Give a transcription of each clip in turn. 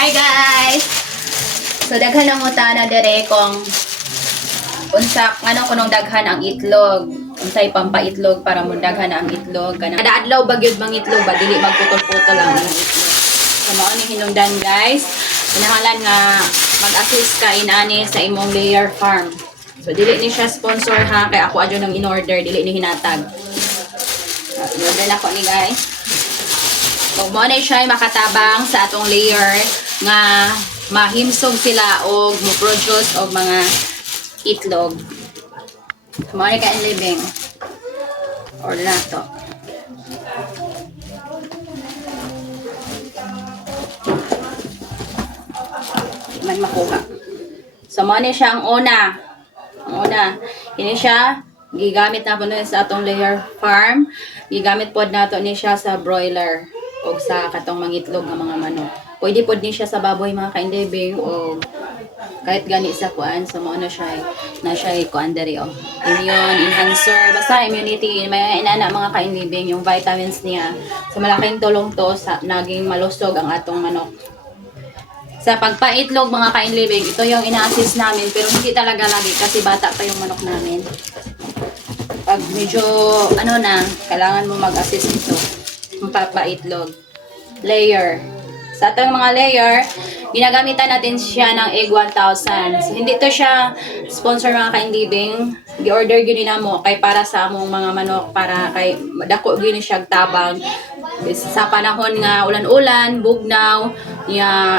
Hi guys! So daghan na mo na dire kung unsa kunong daghan ang itlog. Unsay pampaitlog para mo daghan ang itlog. Kada adlaw ba gyud mang itlog ba dili magputol-putol lang ang itlog. So mao ni hinungdan guys. Kinahanglan nga mag-assist ka inani sa imong layer farm. So dili ni siya sponsor ha kay ako adyo nang in-order dili ni hinatag. In-order na ko ni guys. So mo na siya makatabang sa atong layer nga mahimsog sila og mo-produce og mga itlog. Mo na ka living or lato. Man makuha. So mo na siya ang una. Ang una, ini siya gigamit na po na sa atong layer farm. Gigamit pod nato ni siya sa broiler o sa katong mangitlog ng mga manok. Pwede pod ni siya sa baboy mga kaindibing o kahit gani sa kuan. So mo na siya kuan diri o. Immune enhancer, basta immunity, may inana mga kaindibing yung vitamins niya. So malaking tulong to sa naging malusog ang atong manok. Sa pagpaitlog mga kainlibing, ito yung ina-assist namin pero hindi talaga lagi kasi bata pa yung manok namin. Pag medyo kailangan mo mag-assist ito. Pagpaitlog. Layer. Sa atong mga layer, ginagamitan natin siya ng egg 1,000. So, hindi to siya sponsor mga kainlibing. Gi-order gini na mo kay para sa among mga manok para kay dako gini siya tabang. Sa panahon nga ulan-ulan, bugnaw,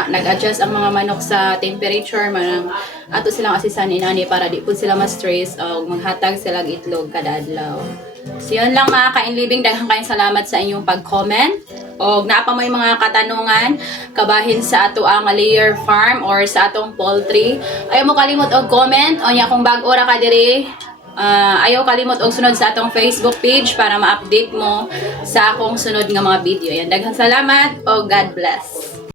nag-adjust ang mga manok sa temperature, ato silang asisan inani para di po sila ma-stress o maghatag sila itlog kada adlaw. So yun lang mga kainlibing, daghang kayong salamat sa inyong pag-comment. O naapa mo yung mga katanungan kabahin sa ato ang layer farm or sa atong poultry. Ayaw mo kalimot og comment o nya kung bag-o ra ka diri. Ayaw kalimot og sunod sa atong Facebook page para ma-update mo sa akong sunod nga mga video. Yan, daghang salamat o God bless.